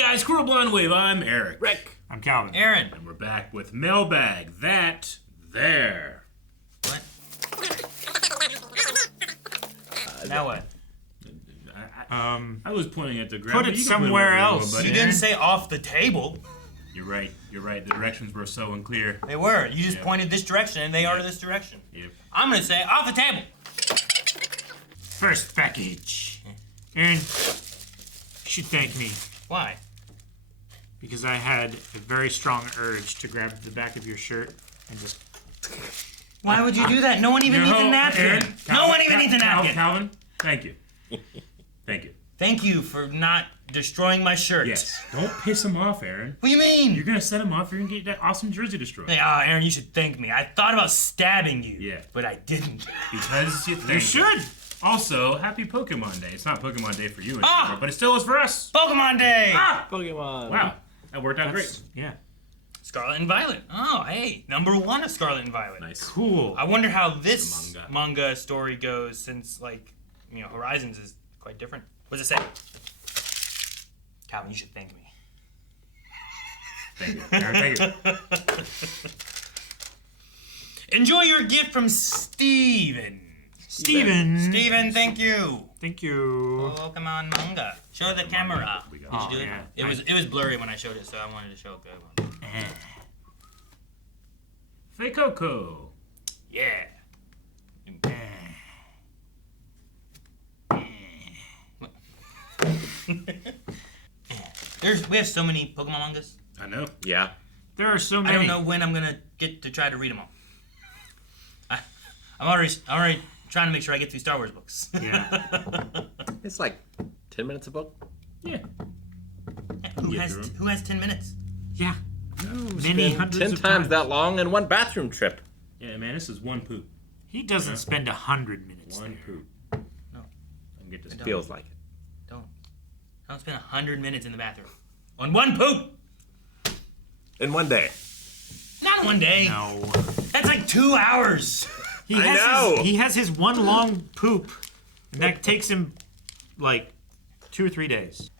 guys, Squirrel Blonde Wave. I'm Eric. Rick. I'm Calvin. Aaron. And we're back with Mailbag. That there. What? Now what? I was pointing at the ground. Put but it you can somewhere wherever you else. want, You buddy. didn't say off the table. You're right. You're right. The directions were so unclear. They were. You just Yeah. pointed this direction, and they are this direction. Yep. I'm gonna say off the table. First package. Aaron, you should thank me Why? because I had a very strong urge to grab the back of your shirt and just. Why would you do that? No one even needs a napkin. Aaron, No one even needs a napkin. Calvin, thank you. Thank you. Thank you for not destroying my shirt. Yes. Don't piss him off, Aaron. What do you mean? You're gonna set him off. You're gonna get that awesome jersey destroyed. Hey, Aaron, you should thank me. I thought about stabbing you. Yeah. But I didn't. Because you think. You should. Also, happy Pokemon Day. It's not Pokemon Day for you anymore, Ah! but it still is for us. Pokemon Day! Ah! Pokemon. Wow. That worked out great. Yeah. Scarlet and Violet. Oh, hey. #1 of Scarlet and Violet. Nice. Cool. I wonder how this The manga story goes since, like, Horizons is quite different. What does it say? Calvin, you should thank me. Thank you. Aaron, thank you. Enjoy your gift from Steven. Steven. Thank you. Thank you. Pokemon manga. Show the camera. We got Oh, Did you do yeah. it? It was blurry when I showed it, so I wanted to show a good one. Coco. Yeah. We have so many Pokemon mangas. I know. Yeah. There are so I many. don't know when I'm gonna get to try to read them all. I'm already trying to make sure I get through Star Wars books. Yeah. It's like 10 minutes a book. Yeah. Who Yeah, has Jerome. who has 10 minutes? Yeah. No, Many Been hundreds 10 of times that long in one bathroom trip. Yeah, man, this is one poop. He doesn't spend 100 minutes One there. poop. No. I can get this. Don't. Feels like it. I don't spend 100 minutes in the bathroom on one poop. In one day. Not one day. No. That's like 2 hours. He I has know. He has his one long poop, and that takes him like 2 or 3 days.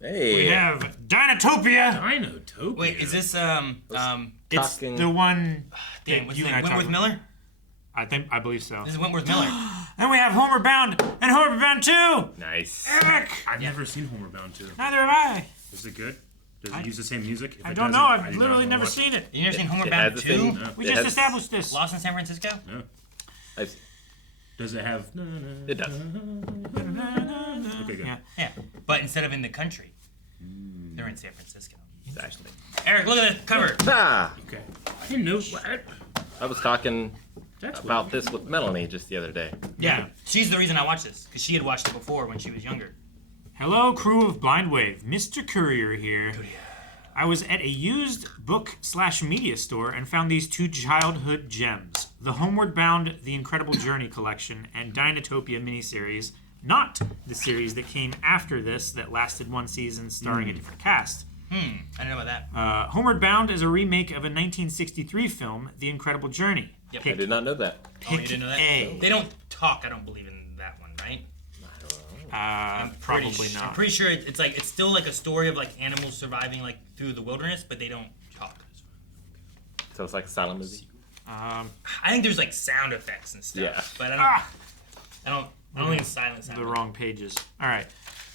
Hey. We have Dinotopia. Dinotopia. Wait, is this It's Talking- the one damn, that what's you his and I name? Wentworth talked about. Miller? I believe so. This is Wentworth Miller. And we have Homeward Bound and Homeward Bound 2. Nice. Eric, I've never seen Homer Bound 2. neither have I. Is it good? Does it use the same music? If I it don't doesn't, know. I I've do not literally wanna never watch seen it. You never seen Homeward It Bound has the 2? same- No. We It just has- established this. Lost in San Francisco? No. I've- Does it have? It does. Okay, good. Yeah. Yeah, but instead of in the country, they're in San Francisco. Exactly. Eric, look at the cover. Ah! Okay. I didn't know what. I was talking That's about this with Melanie just the other day. Yeah, she's the reason I watched this, because she had watched it before when she was younger. Hello, crew of Blind Wave. Mr. Courier here. I was at a used book/media store and found these 2 childhood gems. The Homeward Bound The Incredible Journey collection and Dinotopia miniseries, not the series that came after this that lasted 1 season starring a different cast. I didn't know about that. Homeward Bound is a remake of a 1963 film, The Incredible Journey. Yep. I did not know that. Oh, you didn't know that? A. They don't talk, I don't believe, in that one, right? Probably not. I'm pretty sure it's still like a story of like animals surviving like through the wilderness, but they don't talk. So it's like a silent movie? I think there's like sound effects and stuff, Yeah. but I don't think it's silent sound. The wrong pages. All right.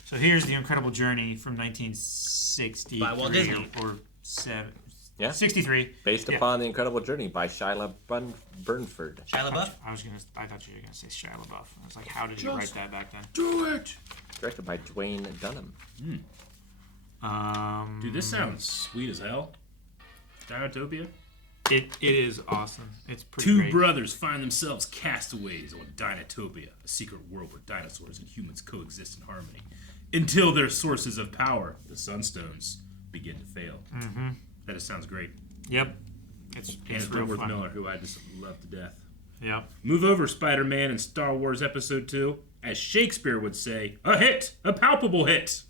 So here's The Incredible Journey from 1963 By Walt Disney. or 7. Yeah. 63. Based Yeah. upon The Incredible Journey by Shia Burnford. Shia LaBeouf? I thought you were gonna say Shia LaBeouf. I was like, how did you write that back then? Do it. Directed by Dwayne Dunham. Dude, this sounds sweet as hell. Dinotopia. It is awesome. It's pretty Two great. brothers find themselves castaways on Dinotopia, a secret world where dinosaurs and humans coexist in harmony, until their sources of power, the Sunstones, begin to fail. Mm-hmm. That just sounds great. Yep. It's And it's real Wentworth fun. Miller, who I just love to death. Yep. Move over, Spider-Man and Star Wars Episode 2. As Shakespeare would say, a hit, a palpable hit.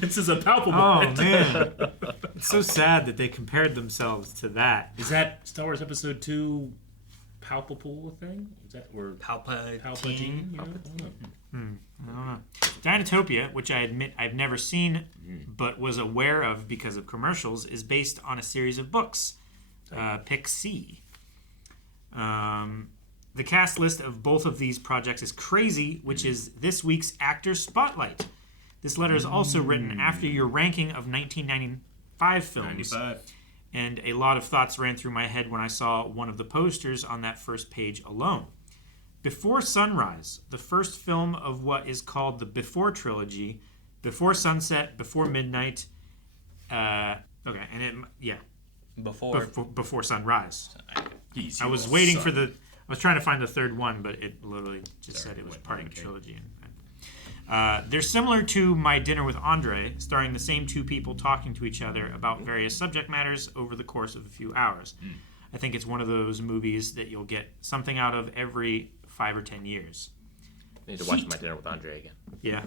This is a palpable Oh hit. man, it's so sad that they compared themselves to that. Is that Star Wars Episode 2 palpable thing? Is that or Palpatine. Palpatine? You know? I don't know. Dinotopia, which I admit I've never seen, but was aware of because of commercials, is based on a series of books. Pick C. The cast list of both of these projects is crazy, which is this week's Actors Spotlight. This letter is also written after your ranking of 1995 films. 95. And a lot of thoughts ran through my head when I saw one of the posters on that first page alone. Before Sunrise, the first film of what is called the Before trilogy, Before Sunset, Before Midnight, Before Sunrise. Easy I was little waiting son. for I was trying to find the third one, but it literally just Sorry, said it was went part of the okay. trilogy. They're similar to My Dinner with Andre, starring the same two people talking to each other about various subject matters over the course of a few hours. I think it's one of those movies that you'll get something out of every 5 or 10 years. I need to watch Heat. My Dinner with Andre again. Yeah.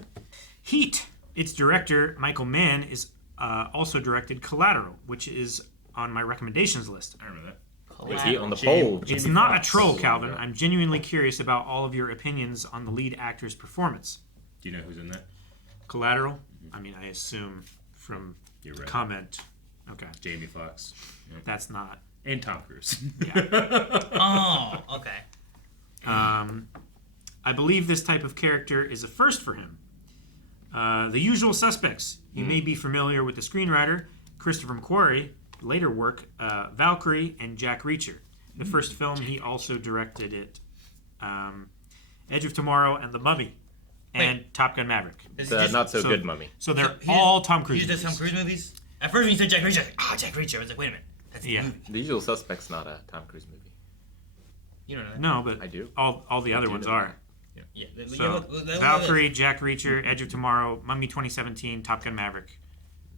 Heat. Its director, Michael Mann, is also directed Collateral, which is on my recommendations list. I remember that. Wait, he on the Jamie- poll. It's Jamie not Foxx. a troll, Calvin. I'm genuinely curious about all of your opinions on the lead actor's performance. Do you know who's in that? Collateral? I mean, I assume from You're the right. comment. Okay. Jamie Foxx. Yeah. That's not. And Tom Cruise. Oh, okay. I believe this type of character is a first for him. The Usual Suspects. You may be familiar with the screenwriter, Christopher McQuarrie, later work, Valkyrie and Jack Reacher. The first film, he also directed it. Edge of Tomorrow and The Mummy. And Top Gun Maverick. Is The he not so so- good mummy. So they're He all Tom Cruise He just does movies. Tom Cruise movies? At first when you said Jack Reacher, I was like, Jack Reacher. I was like, wait a minute. That's the Yeah. movie. The Usual Suspect's not a Tom Cruise movie. You don't know that. No, but I do. all the other do ones know are. Yeah. So, Valkyrie, Jack Reacher, Edge of Tomorrow, Mummy 2017, Top Gun Maverick.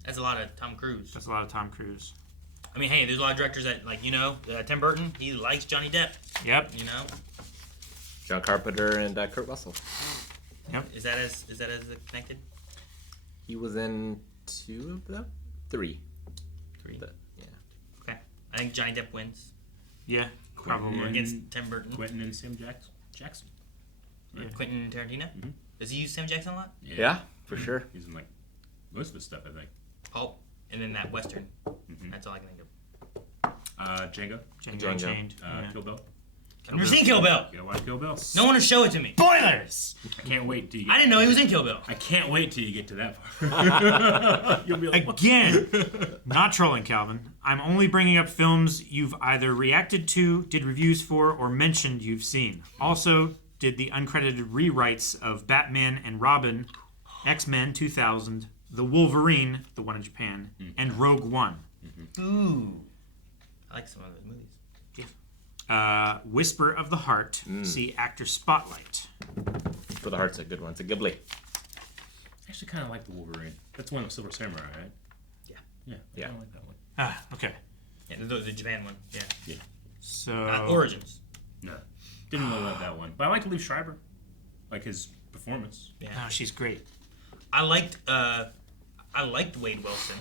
That's a lot of Tom Cruise. That's a lot of Tom Cruise. I mean, hey, there's a lot of directors that, like, Tim Burton, he likes Johnny Depp, Yep. John Carpenter and Kurt Russell. Is that as connected? He was in 2 of them? 3. 3. Yeah. Okay. I think Johnny Depp wins Yeah, probably. against Tim Burton. Quentin and Sam Jackson. Quentin Tarantino? Does he use Sam Jackson a lot? Yeah, for sure. He's in like most of his stuff, I think. Pulp. And then that Western. That's all I can think of. Django. Django Unchained. Yeah. Kill Bill. I've never seen Kill Bill. You gotta watch Kill Bill. No one will show it to me. Spoilers! I can't wait till you I get didn't know he was in Kill Bill. I can't wait till you get to that part. You'll be like, what? Again, not trolling, Calvin. I'm only bringing up films you've either reacted to, did reviews for, or mentioned you've seen. Also, did the uncredited rewrites of Batman and Robin, X-Men 2000, The Wolverine, the one in Japan, and Rogue One. Ooh. I like some of those movies. Whisper of the Heart, see Actor Spotlight. For the Heart's a good one. It's a Ghibli. I actually kind of like the Wolverine. That's one of Silver Samurai, right? Yeah. Yeah. Yeah. I kinda like that one. Okay. Yeah, the Japan one. Yeah. So, Origins. No, didn't really love that one. But I like Liev Schreiber, like his performance. Yeah. no, she's great. I liked Wade Wilson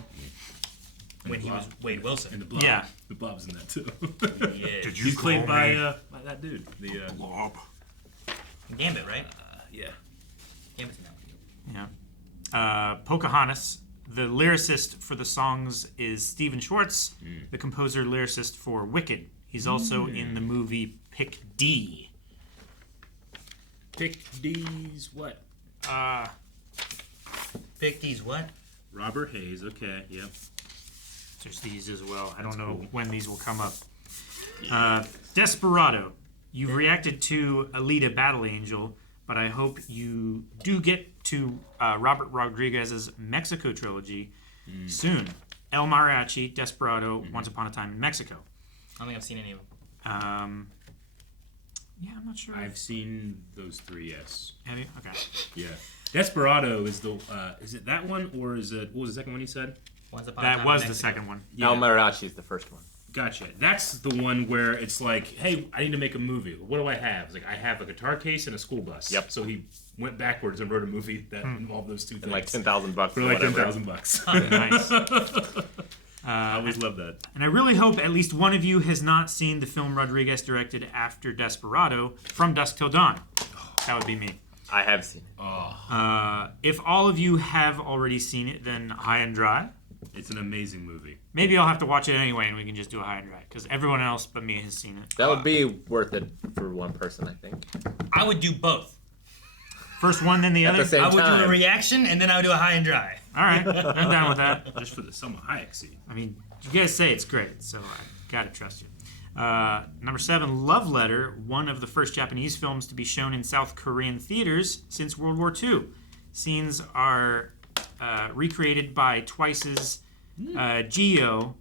when he was Wade Wilson. And the Blob. Yeah. The Blob's in that too. Yeah. He's played by that dude. The Blob. Gambit, right? yeah. Gambit's in that one. Yeah. Pocahontas. The lyricist for the songs is Stephen Schwartz, the composer lyricist for Wicked. He's also in the movie Pick D. Pick D's what? Pick these what? Robert Hayes. Okay. Yep. There's these as well. I don't know cool. when these will come up. Desperado. You've reacted to Alita Battle Angel, but I hope you do get to Robert Rodriguez's Mexico trilogy soon. El Mariachi, Desperado, Once Upon a Time in Mexico. I don't think I've seen any of them. Yeah, I'm not sure. I've seen those 3. Yes. Have you? Okay. Yeah. Desperado is the. Is it that one or is it? What was the second one you said? Once Upon a That Time was in the Mexico. second one. El Mariachi is the first one. Gotcha. That's the one where it's like, hey, I need to make a movie. What do I have? It's like, I have a guitar case and a school bus. Yep. So he went backwards and wrote a movie that involved those two things. And like $10,000 for or like whatever. $10,000. Nice. I always love that. And I really hope at least one of you has not seen the film Rodriguez directed after Desperado, From Dusk Till Dawn. That would be me. I have seen it. If all of you have already seen it, then high and dry. It's an amazing movie. Maybe I'll have to watch it anyway, and we can just do a high and dry because everyone else but me has seen it. That would be worth it for one person, I think. I would do both. First one, then the At other. the same I would do time. a reaction, and then I would do a high and dry. All right, I'm down with that. Just for the Selma Hayek scene. I mean, you guys say it's great, so I gotta trust you. Number 7, Love Letter, one of the first Japanese films to be shown in South Korean theaters since World War II. Scenes are recreated by Twice's Geo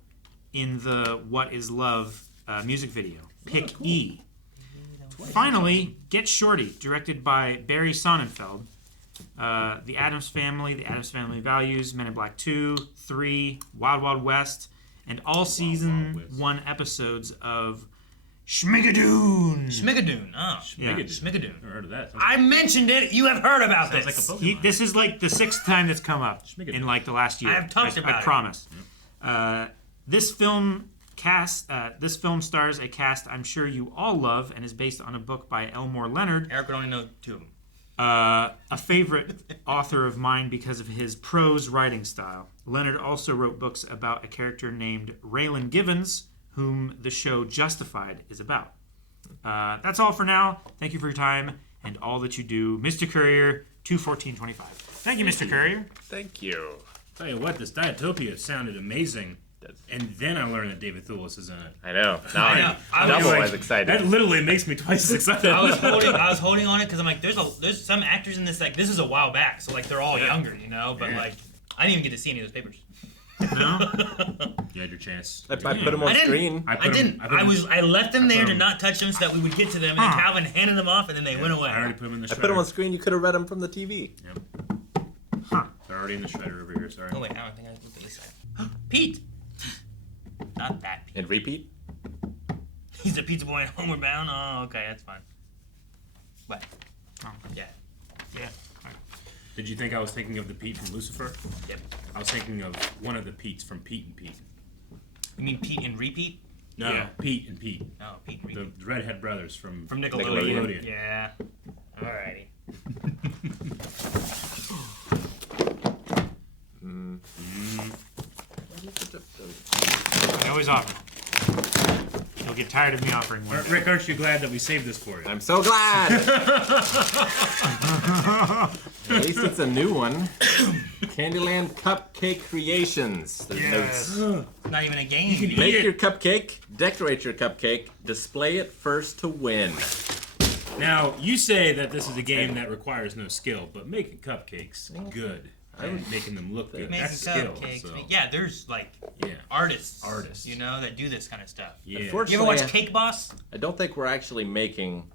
in the What Is Love music video. Pick E. Finally, Get Shorty, directed by Barry Sonnenfeld. The Addams Family, The Addams Family Values, Men in Black 2, 3, Wild Wild West, and all season 1 episodes of Schmigadoon. Schmigadoon. Oh. Yeah. Schmigadoon. Never heard of that. I mentioned it. You have heard about Sounds this. like a Pokemon. This is like the 6th time that's come up in like the last year. I have talked about I it. promise. This film stars a cast I'm sure you all love and is based on a book by Elmore Leonard, Eric would only know 2 of them. a favorite author of mine because of his prose writing style. Leonard also wrote books about a character named Raylan Givens, whom the show Justified is about. That's all for now. Thank you for your time and all that you do. Mr. Courier, 21425. Thank you, Mr. Courier. Thank you. Tell you what, this Dietopia sounded amazing. And then I learned that David Thewlis is in it. I know. Now know. I'm I was double like, as excited. That literally makes me twice as excited. I was holding on it because I'm like, there's some actors in this, like, this is a while back, so like they're all younger, you know. But like, I didn't even get to see any of those papers. No? You had your chance. I put them on I didn't. screen. I didn't. I left them there to not touch them so that we would get to them, and then Huh. Calvin handed them off, and then they went away. I already put them in the I shredder. put them on screen. You could have read them from the TV. Yep. Huh. They're already in the shredder over here, sorry. Oh wait, I don't think I looked at this side. Pete. Not that Pete. And repeat. He's a pizza boy and Homeward Bound. Oh, okay, that's fine. What? Oh. Yeah. Yeah. Did you think I was thinking of the Pete from Lucifer? Yep. I was thinking of one of the Petes from Pete and Pete. You mean Pete and Repeat? No, Yeah. Pete and Pete. No, Pete and The Repeat. redhead brothers from Nickelodeon. Nickelodeon. Yeah. Alrighty. I always offer. You'll get tired of me offering one. Rick, aren't you glad that we saved this for you? I'm so glad. At least it's a new one. Candyland Cupcake Creations. There's Yes. notes. It's not even a game. Make your cupcake, decorate your cupcake, display it first to win. Now, you say that this is a game that requires no skill, but making cupcakes good and making them look good, Making that's skill. cupcakes. So, Yeah, there's like yeah. artists, Artists. you know, that do this kind of stuff. Yeah. You Unfortunately, ever watch Cake Boss? I don't think we're actually making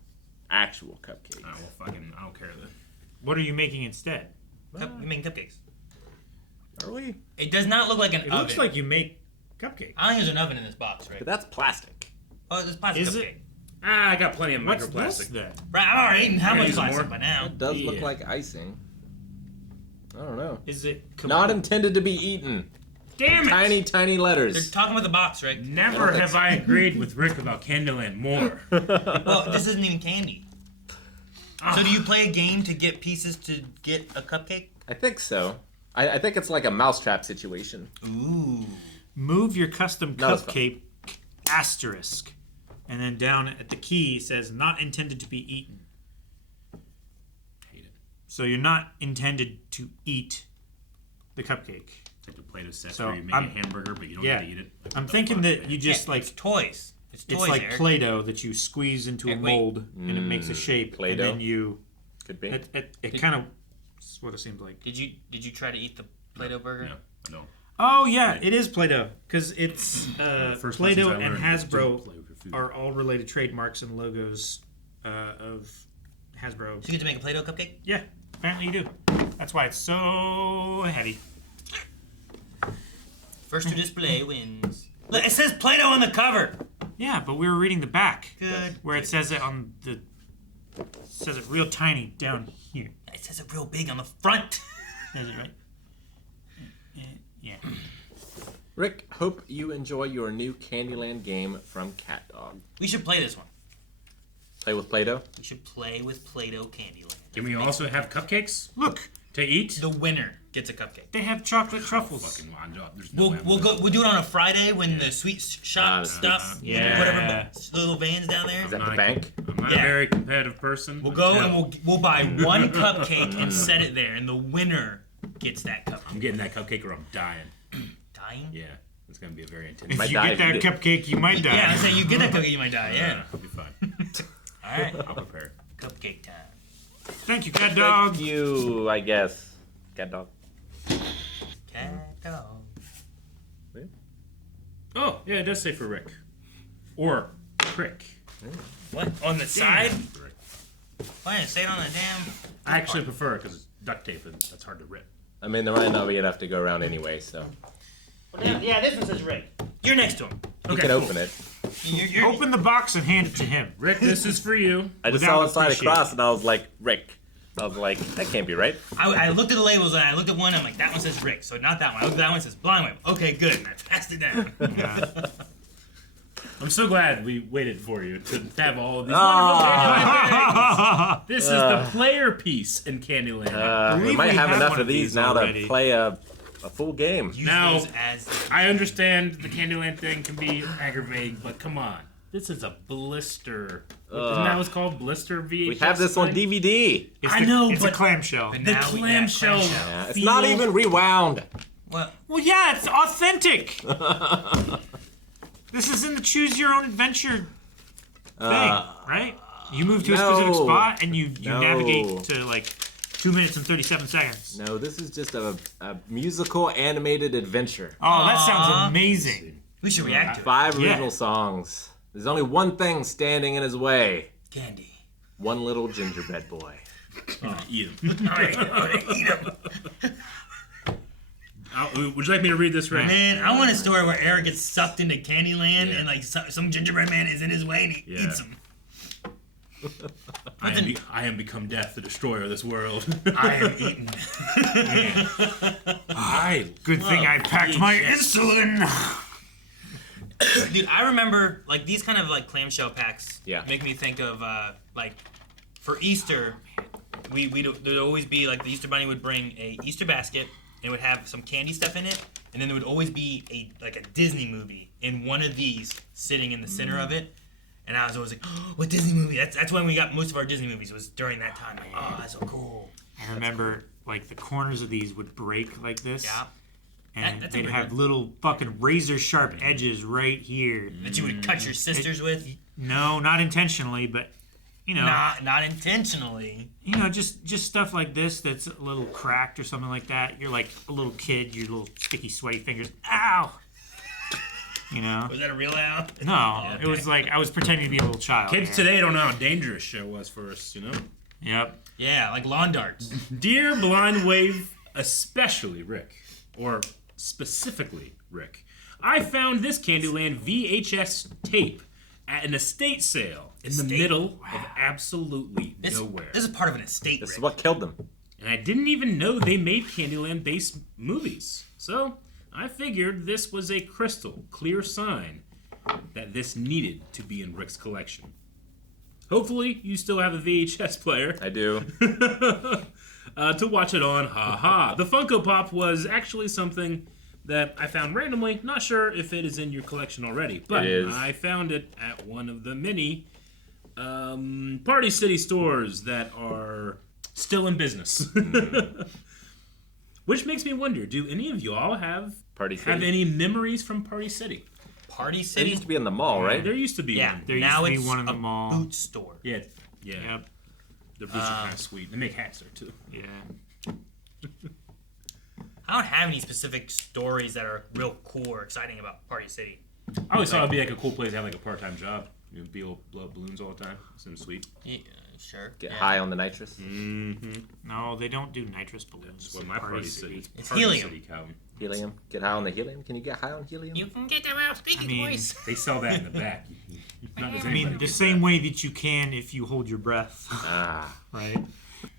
actual cupcakes. Oh, well, fucking, I don't care then. What are you making instead? You're making cupcakes. Are we? It does not look like an It oven. looks like you make cupcakes. I don't think there's an oven in this box, right? But that's plastic. Oh, there's plastic Is cupcake. it? Ah, I got plenty of What's microplastic. this then? Right, I've already eaten how You're much gonna use plastic more? by now? It does look Yeah. like icing. I don't know. Is it Not intended to be eaten. Damn it! Tiny, tiny They're letters. talking about the box, right? Never have I agreed with Rick about Candyland more. Well, this isn't even candy. So do you play a game to get pieces to get a cupcake? I think so. I think it's like a mousetrap situation. Ooh. move your custom No, it's fine. cupcake asterisk, and then down at the key it says not intended to be eaten. Hate it. So you're not intended to eat the cupcake. It's like the Play-Doh set So, where you make I'm- a hamburger, but you don't yeah. get to eat it. Like, I'm what the thinking fuck, that man? you just It's toys. It's toys, it's like Eric. Play-Doh that you squeeze into a Eric, wait. mold and it makes a shape, Play-Doh? and then you Could be. it kind of is what it seems like. Did you try to eat the Play-Doh burger? No. Oh yeah, it is Play-Doh because it's First Play-Doh lessons I and learned was don't Hasbro play with your food. are all related trademarks and logos of Hasbro. So you get to make a Play-Doh cupcake? Yeah, apparently you do. That's why it's so heavy. First to display wins. Look, it says Play-Doh on the cover. Yeah, but we were reading the back Good. where it says it on the says it real tiny down here. It says it real big on the front. Says it right. Yeah. Rick, hope you enjoy your new Candyland game from Cat Dog. We should play this one. Play with Play-Doh? We should play with Play-Doh Candyland. Can we also have cupcakes Look, to eat? The winner gets a cupcake. they have chocolate truffles. Fucking wind up. There's no way I'm We'll gonna- go. We'll do it on a Friday when the sweet shop the stuff. Yeah. Whatever little vans down there. Is that the Like- bank? I'm not Yeah. a very competitive person. We'll go until- and we'll buy one cupcake and set it there, and the winner gets that cupcake. I'm getting that cupcake or I'm dying. Dying? Yeah, it's gonna be a very intense. If Might you die get if that you do. cupcake, you might die. Yeah, I say you get that cookie, you might die. Yeah. I'll be fine. All right. I'll prepare. Cupcake time. Thank you, cat dog. Thank you, I guess. Cat Dog. Cat dog. Oh, yeah, it does say for Rick. Or Crick. What? On the side? For Rick. Why didn't it say it on the damn? I actually prefer it because it's duct tape and that's hard to rip. I mean, there might not be enough to go around anyway, so. Yeah, this one says Rick. You're next to him. You can open it. You're Open the box and hand it to him. Rick, this is for you. I just Without saw it slide appreciating. across and I was like, Rick. I was like, that can't be right. I looked at the labels and I looked at one. I'm like, that one says Rick, so not that one. I looked at that one, it says Blind Wave. Okay, good. And I passed it down. Yeah. I'm so glad we waited for you to have all of these Ah. wonderful Candyland things. This is the player piece in Candyland. We believe might we have have enough one of of these these now already. to play a full game. Use Now- those as I understand the Candyland thing can be aggravating, but come on. This is a blister. Isn't that what's called? Blister VHS? We have this on thing? DVD. It's I the- know, it's but- a clamshell. But The now we have clamshell. Yeah, it's not even rewound. What? Well, yeah, it's authentic. This is in the choose your own adventure thing, right? You move to a specific no. spot and you No. navigate to like 2 minutes and 37 seconds. No, this is just a musical animated adventure. Oh, that Aw. sounds amazing. We should react to it. 5 Yeah. original songs. There's only one thing standing in his way. Candy. One little gingerbread boy. Eat 'em. I'm gonna eat 'em. Would you like me to read this, Rick? Man, I want a story where Eric gets sucked into Candyland Yeah. and like some gingerbread man is in his way and he Yeah. eats him. I am become death, the destroyer of this world. I am eaten. I Good thing I packed my VHS. insulin. Dude, I remember like these kind of like clamshell packs Yeah. make me think of like for Easter, there'd always be like the Easter Bunny would bring a Easter basket and it would have some candy stuff in it, and then there would always be a Disney movie in one of these sitting in the center of it. And I was always like, oh, what Disney movie? That's when we got most of our Disney movies was during that time. Like, oh, that's so cool. I remember like the corners of these would break like this. Yeah. And That's they'd a have good- little fucking razor sharp edges right here. That you would cut your sisters with? No, not intentionally, but you know, Not intentionally. just stuff like this that's a little cracked or something like that. You're like a little kid, your little sticky, sweaty fingers. Ow! You know? Was that a real owl? No, it was like I was pretending to be a little child. Kids man. today don't know how dangerous show was for us, you know? Yep. Yeah, like lawn darts. Dear Blind Wave, especially Rick, or specifically Rick, I found this Candyland VHS tape at an estate sale in the Estate? middle of absolutely nowhere. This is part of an estate, This is Rick. what killed them. And I didn't even know they made Candyland-based movies. So I figured this was a crystal clear sign that this needed to be in Rick's collection. Hopefully, you still have a VHS player I do. to watch it on. Ha ha. The Funko Pop was actually something that I found randomly. Not sure if it is in your collection already, but It is. I found it at one of the many Party City stores that are still in business. Which makes me wonder, do any of y'all have Party City. any memories from Party City? Party It City? used to be in the mall, right? There used to be Yeah, one. There used now to be it's one in the a mall. boot store. Yeah, yeah. Yep. The boots are kind of sweet. They make hats there too. Yeah. I don't have any specific stories that are real cool or exciting about Party City. I always thought it'd be like a cool place to have like a part-time job. You know, blow up balloons all the time. Seems sweet. Yeah, sure. Get yeah. high on the nitrous. Mm-hmm. No, they don't do nitrous balloons. That's what in my Party City. It's Party helium. City Calvin. Helium. Get high on the helium. Can you get high on helium? You can get them out speaking I mean, voice. They sell that in the back. Not as I mean, anybody the gets same that. way that you can if you hold your breath, Ah. right?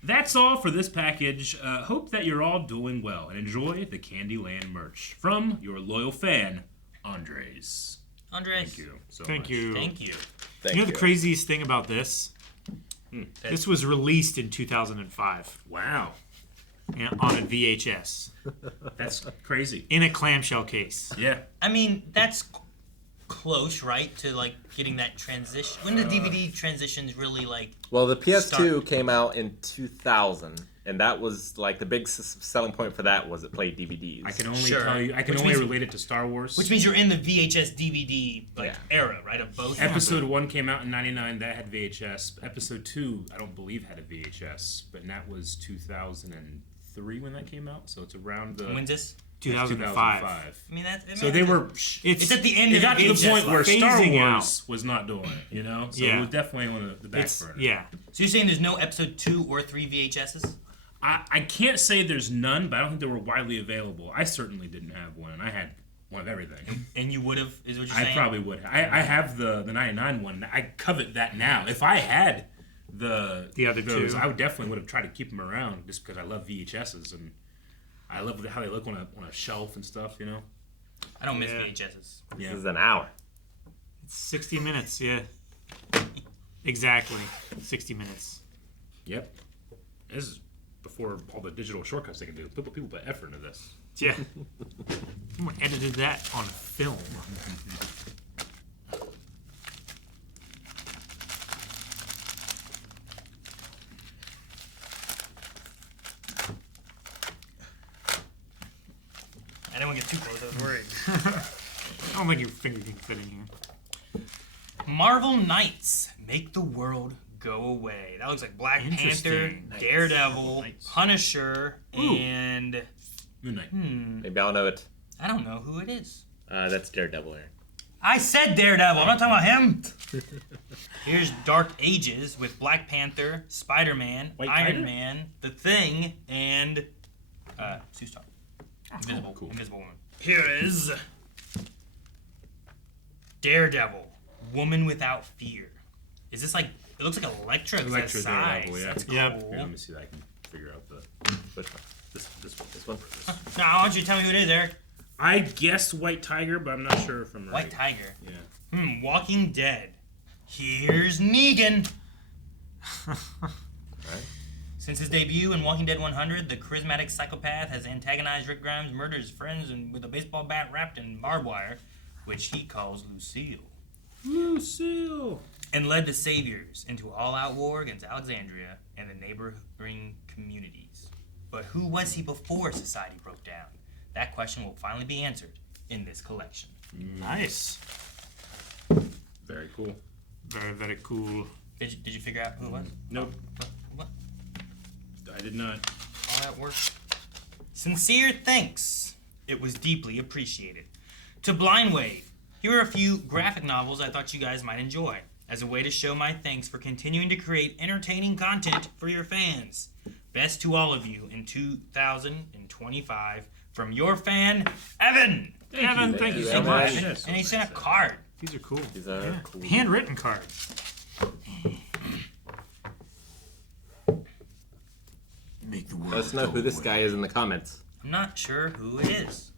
That's all for this package. Hope that you're all doing well and enjoy the Candyland merch from your loyal fan, Andres. Andres. Thank you so Thank much. you. Thank you. Thank You know the craziest thing about this? This was released in 2005 Wow, on a VHS that's crazy. in a clamshell case. Yeah. I mean, that's close, right? To like getting that transition. When the DVD transitions really like. Well, the PS2 Start. came out in 2000, and that was like the big selling point for that was it played DVDs. I can only Sure. tell you. I can Which only means- relate it to Star Wars. Which means you're in the VHS DVD like Yeah. era, right? Of both. Episode 1 came out in '99. That had VHS. Episode 2, I don't believe, had a VHS, but that was 2003 when that came out. So it's around the When's this? 2005. I mean, that's. So they were. It's at the end. It of got to the VHS point where life. Star Phasing Wars was not doing it. You know. So Yeah. it was definitely on the back It's burner. yeah. So you're saying there's no episode 2 or 3 VHSs? I can't say there's none, but I don't think they were widely available. I certainly didn't have one, and I had one of everything. And you would have, is what you're I saying? probably would. I have the '99 one. I covet that now. If I had the other those, two. I would definitely would have tried to keep them around just because I love VHSs and I love how they look on a shelf and stuff. You know. I don't miss Yeah. VHSs. This is an hour. It's 60 minutes, yeah. Exactly. 60 minutes. Yep. This is before all the digital shortcuts they can do. People put effort into this. Yeah. Someone edited that on film. I didn't want to get too close, I was worried. I don't think your finger can fit in here. Marvel Knights make the world go away. That looks like Black Panther, Interesting. Daredevil, Knights. Punisher, Ooh. and Moon Knight. Maybe I'll know it. I don't know who it is. That's Daredevil here. I said Daredevil. I'm not talking about him. Here's Dark Ages with Black Panther, Spider-Man, White Iron Tiger? Man, The Thing, and Sue Storm. Invisible, cool. Invisible Woman. Here is Daredevil, Woman Without Fear. Is this like? It looks like Elektra. 'Cause Electra that's size. Daredevil, yeah. That's Yep. cool. Here, let me see that I can figure out the Which one? this one? Now, I want you to tell me who it is, Eric. I guessed White Tiger, but I'm not sure if I'm right. White Tiger. Yeah. Walking Dead. Here's Negan. Since his debut in Walking Dead 100, the charismatic psychopath has antagonized Rick Grimes, murdered his friends, and with a baseball bat wrapped in barbed wire, which he calls Lucille, Lucille. and led the Saviors into all-out war against Alexandria and the neighboring communities. But who was he before society broke down? That question will finally be answered in this collection. Nice. Very cool. Very, very cool. Did you figure out who it was? Nope. What? I did not. All that work. Sincere thanks. It was deeply appreciated. To Blind Wave, here are a few graphic novels I thought you guys might enjoy, as a way to show my thanks for continuing to create entertaining content for your fans. Best to all of you in 2025 from your fan, Evan. Evan, thank you so Evan. much. Yes. And he sent a card. These are cool. These are cool. Handwritten cards. Make the world Let us know who this guy is in the comments. I'm not sure who it is.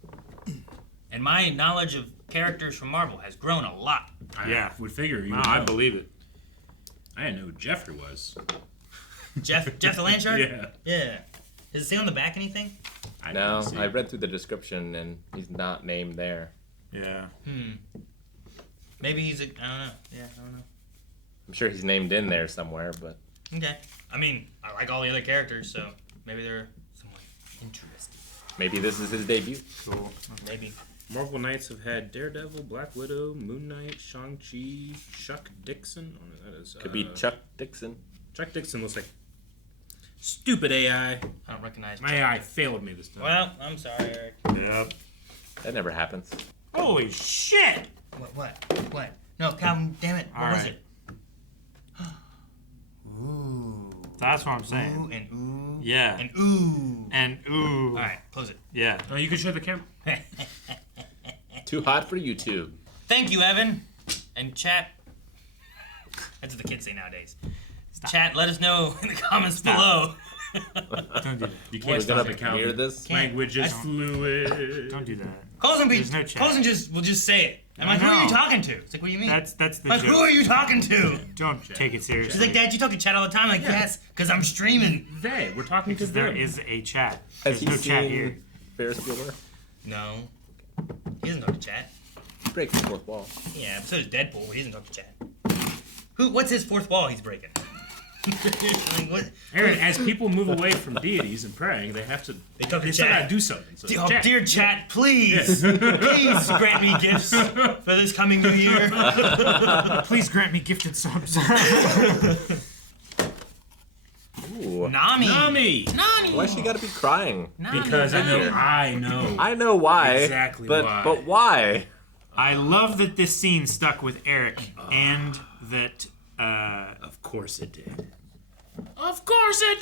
And my knowledge of characters from Marvel has grown a lot. Yeah. I would figure you No, would I know. believe it. I didn't know who Jeffrey was. Jeff the Landshark? Yeah. Yeah. Does it say on the back anything? I No, didn't see. I read through the description and he's not named there. Yeah. Maybe he's a. I don't know. Yeah, I don't know. I'm sure he's named in there somewhere, but Okay. I mean, I like all the other characters, so maybe they're somewhat interesting. maybe this is his debut. Cool. Maybe. Marvel Knights have had Daredevil, Black Widow, Moon Knight, Shang-Chi, Chuck Dixon. Oh, that is, Could be Chuck Dixon. Chuck Dixon looks like stupid AI. I don't recognize. My AI failed me this time. Well, I'm sorry, Eric. Yep. That never happens. Holy shit! What? No, Calvin, damn it. What All was right. it? Ooh. That's what I'm saying. Ooh and ooh. Yeah. And ooh. And ooh. All right, close it. Yeah. Oh, you can show the camera. Too hot for YouTube. Thank you, Evan. And chat. That's what the kids say nowadays. Chat, let us know in the comments below. Don't do that. You We're can't stop gonna it, Calvin. hear this. Language is fluid. Don't do that. Colson There's no chat. will just say it. I'm like, who are you talking to? It's like, what do you mean? That's the like, joke. who are you talking to? Don't take it seriously. She's like, Dad, you talk to chat all the time. I'm like, yes, because I'm streaming. We're talking to There them. is a chat. Has There's he no chat seen here. Ferris Bueller? No. He doesn't talk to chat. Breaks the fourth wall. Yeah, but so does Deadpool, but he doesn't talk to chat. What's his fourth wall he's breaking? like, what? Aaron, as people move away from deities and praying, they have to. They talk to They still chat. gotta do something. So Dear chat, please, please grant me gifts for this coming new year. Please grant me gifted subs. Ooh. Nami. Why she gotta be crying? Because I know. I know why. Exactly but, why. But why? I love that this scene stuck with Eric and that Of course it did. Of course it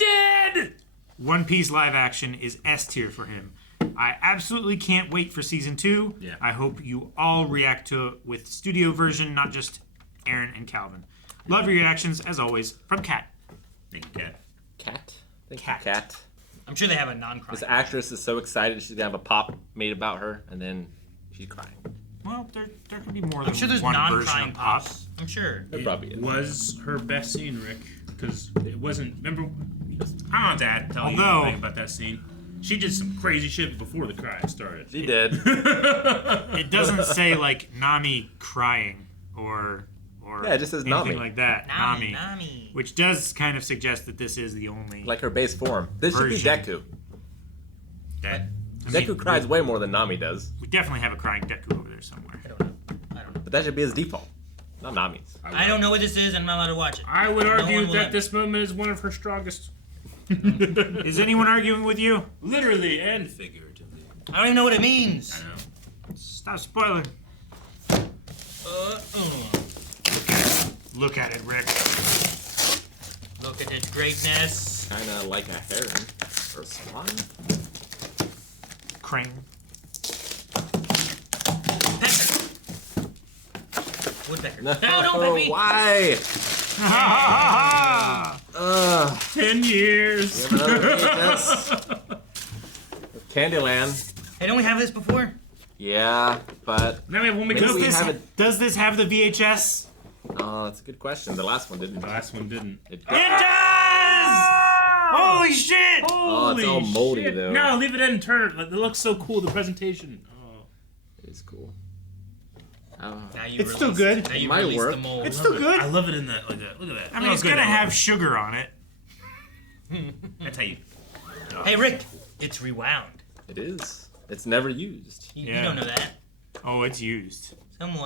did! One Piece live action is S tier for him. I absolutely can't wait for season 2. Yeah. I hope you all react to it with studio version, not just Aaron and Calvin. Love your reactions, as always, from Kat. Thank you, Cat. Cat. Thank Cat. you, Cat. I'm sure they have a non-crying. This actress is so excited she's gonna have a pop made about her, and then she's crying. Well, there can be more than I'm sure there's one version non-crying of pop. pops. I'm sure. There probably is. Was her best scene, Rick? Because it wasn't. Remember, I don't have to tell you Although- anything about that scene. She did some crazy shit before the crying started. She did. It doesn't say like Nami crying or Yeah, it just says anything Nami. like that. Nami. Which does kind of suggest that this is the only Like her base form. This should be Version. Deku. That I mean, Deku cries way more than Nami does. We definitely have a crying Deku over there somewhere. I don't know. But that should be his default, not Nami's. I don't know what this is, and I'm not allowed to watch it. I would No argue one will that let- this moment is one of her strongest. Is anyone arguing with you? Literally and figuratively. I don't even know what it means. I know. Stop spoiling. Look at it, Rick. Look at its greatness. Kinda like a heron. Or a swan? Crane. Pecker. Woodpecker. No, No, baby. why? Ugh. 10 years. We have another VHS. Candyland. Hey, don't we have this before? Yeah, but Now we have one we Maybe go. we This have it. Does this have the VHS? Oh, that's a good question. The last one didn't. The last one didn't. It It does! Holy shit! Oh, it's all moldy, shit. though. No, leave it in and turn it. It looks so cool, the presentation. Oh. It is cool. Oh. Now you It's still good. Now you Might release work. the mold. It's still good. I love it in that, like that. Look at that. I mean, it's gonna have sugar on it. I tell you. Hey, Rick, it's rewound. It is. It's never used. You Yeah. don't know that. Oh, it's used.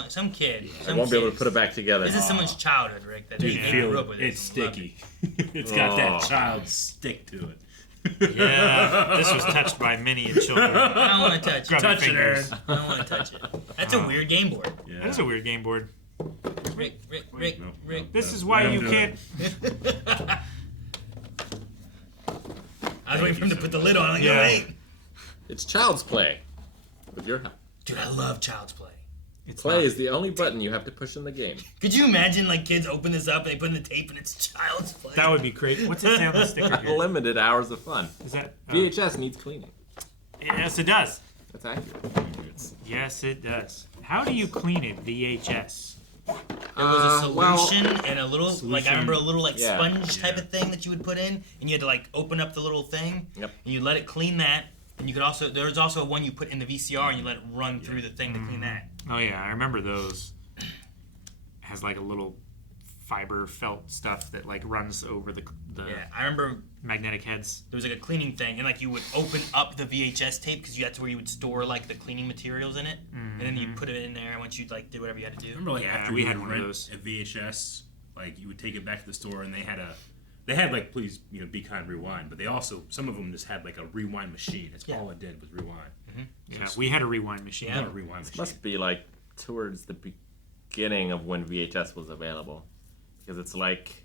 Some kid. I Some won't be able to kid. put it back together. This is someone's childhood, Rick. That Dude, they feel grew it. up with. this It's and loved sticky. It's got that Oh. child stick to it. Yeah, this was touched by many children. I don't want to touch it. Grubby Touch it, fingers. Aaron. I don't want to touch it. That's a weird game board. Yeah. That is a weird game board. Rick. No, Rick. This is why Let you him do can't. I was waiting for him to put the lid on. Like, Yeah. no, wait. It's child's play. With your help. Dude, I love Child's Play. It's Play not. is the only button you have to push in the game. Could you imagine, like, kids open this up and they put in the tape and it's Child's Play? That would be great. What's it say on the sticker here? Limited hours of fun. Is that? VHS needs cleaning. Yes, it does. That's accurate. Yes, it does. How do you clean a VHS? There was a well, solution and a little, like, I remember a little, like, Yeah. sponge type of thing that you would put in, and you had to, like, open up the little thing, Yep. and you let it clean that, and you could also, there was also one you put in the VCR, and you let it run through the thing to clean that. Oh yeah, I remember those. It has like a little fiber felt stuff that like runs over the Yeah, I remember magnetic heads. there was, like, a cleaning thing, and, like, you would open up the VHS tape, because that's where you would store, like, the cleaning materials in it, and then you put it in there once you, like, did whatever you had to do. Remember, like, Yeah, after we you had would one of rent those. a VHS, like, you would take it back to the store, and they had like, please, be kind, rewind, but they also, some of them just had like a rewind machine. That's all it did was rewind. Yeah, we had a rewind machine. Yeah. Not a rewind machine. Must be like towards the beginning of when VHS was available. Because it's like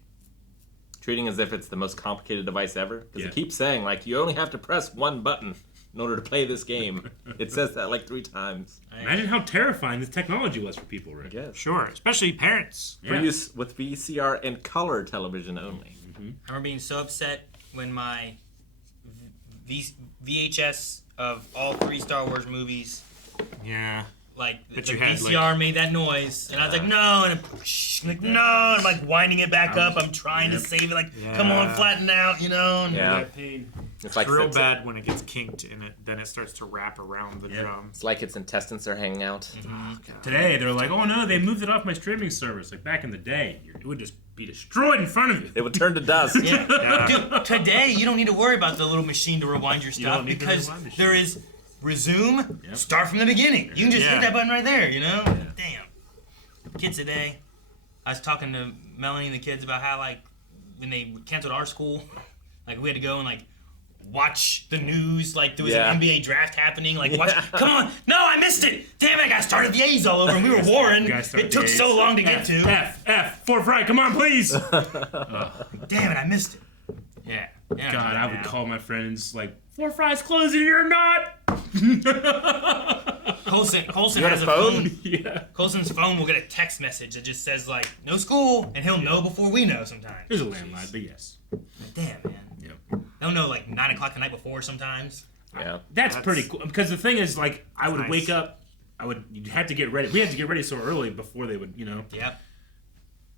treating as if it's the most complicated device ever. Because Yeah. it keeps saying, like, you only have to press one button in order to play this game. It says that like 3 times. Imagine how terrifying this technology was for people, I Rick. guess. Sure, especially parents. For use with VCR and color television only. I remember being so upset when my VHS of all 3 Star Wars movies, Yeah. like the But you had, VCR made that noise, and I was like, no, and I'm like, no, and I'm like winding it back up. I'm trying to save it, like, come on, flatten out, you know. And Yeah. That pain. It's like It's real bad when it gets kinked and then it starts to wrap around the drum. It's like its intestines are hanging out. Oh, God. Today they're like, oh no, they moved it off my streaming service. Like back in the day, it would just be destroyed in front of you. It would turn to dust. Yeah. Dude, today you don't need to worry about the little machine to rewind your stuff don't need the because rewind machine. there is resume, start from the beginning. You can just hit that button right there, you know? Damn. Kids today, I was talking to Melanie and the kids about how, like, when they canceled our school, like, we had to go and, like, watch the news, like there was an NBA draft happening, like watch, come on, no, I missed it, damn it, I got started the A's all over and we were warring, it took so long to get to. F, fourth right, come on please. Damn it, I missed it. Yeah. God, I would call my friends like, four fries closing, you're not. Colson You has got a phone? Yeah. Colson's phone will get a text message that just says like, no school, and he'll know before we know sometimes. There's a landline, but yes. Damn, man. Yep. They'll know like 9 o'clock the night before sometimes. Yeah. That's pretty cool. Because the thing is, like, I would nice. wake up, you'd have to get ready. We had to get ready so early before they would, Yep.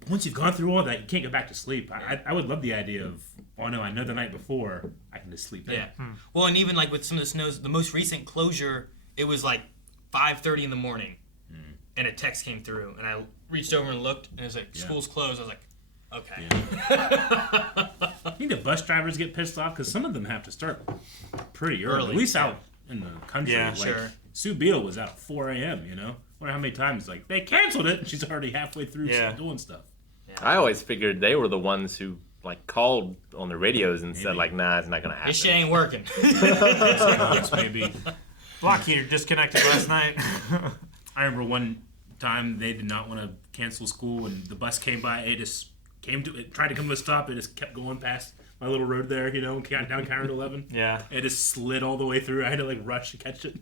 Once you've gone through all that, you can't go back to sleep. I would love the idea of, oh no, I know the night before, I can just sleep in. Yeah. Well, and even like with some of the snows, the most recent closure, it was like 5:30 in the morning, and a text came through, and I reached over and looked, and it was like, school's closed. I was like, okay. I think the bus drivers get pissed off because some of them have to start pretty early. At least out in the country. Yeah, like, sure. Sue Beal was out at 4 a.m., Wonder how many times, like, they canceled it, and she's already halfway through doing stuff. I always figured they were the ones who like called on the radios and said like, nah, it's not gonna happen. This shit ain't working. Yes, maybe. Block heater disconnected last night. I remember one time they did not want to cancel school, and the bus came by. It just tried to come to a stop. It just kept going past my little road there, down County 11. Yeah. It just slid all the way through. I had to like rush to catch it.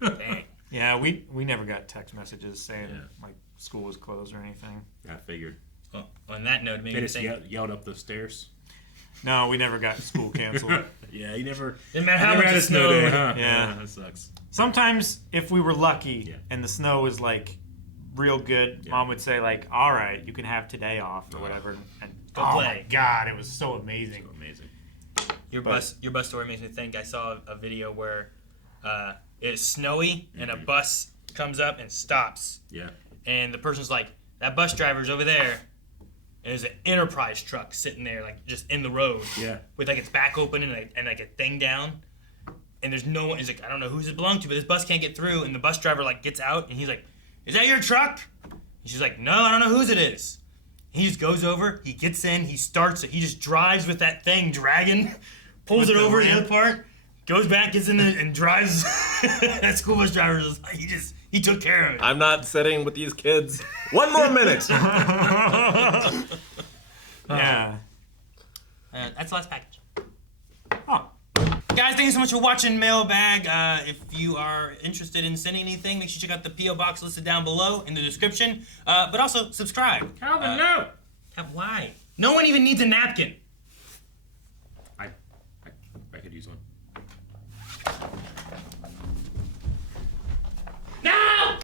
Dang. Yeah, we never got text messages saying like school was closed or anything. I figured. Well, on that note, maybe They just yelled up the stairs. No, we never got school canceled. Yeah, you never. Didn't matter how never much had it a snow day, snowed. huh? Yeah. That sucks. Sometimes if we were lucky and the snow was like real good, Mom would say like, "All right, you can have today off or whatever." And Go oh play. my God, it was so amazing. Amazing. Your bus story makes me think. I saw a video where it's snowy and a bus comes up and stops, Yeah. and the person's like, "That bus driver's over there." And there's an Enterprise truck sitting there, like just in the road, Yeah. with like its back open and like a thing down. And there's no one. He's like, I don't know who's it belonged to, but this bus can't get through. And the bus driver like gets out and he's like, "Is that your truck?" And she's like, "No, I don't know whose it is." He just goes over, he gets in, he starts it, he just drives with that thing dragging, pulls With it the over to the ramp? other part, goes back, gets in there, and drives. That school bus driver is like, he took care of it. I'm not sitting with these kids 1 more minute. Yeah. That's the last package. Oh. Guys, thank you so much for watching Mailbag. If you are interested in sending anything, make sure you check out the P.O. box listed down below in the description. But also, subscribe. Calvin, no. Why? No one even needs a napkin.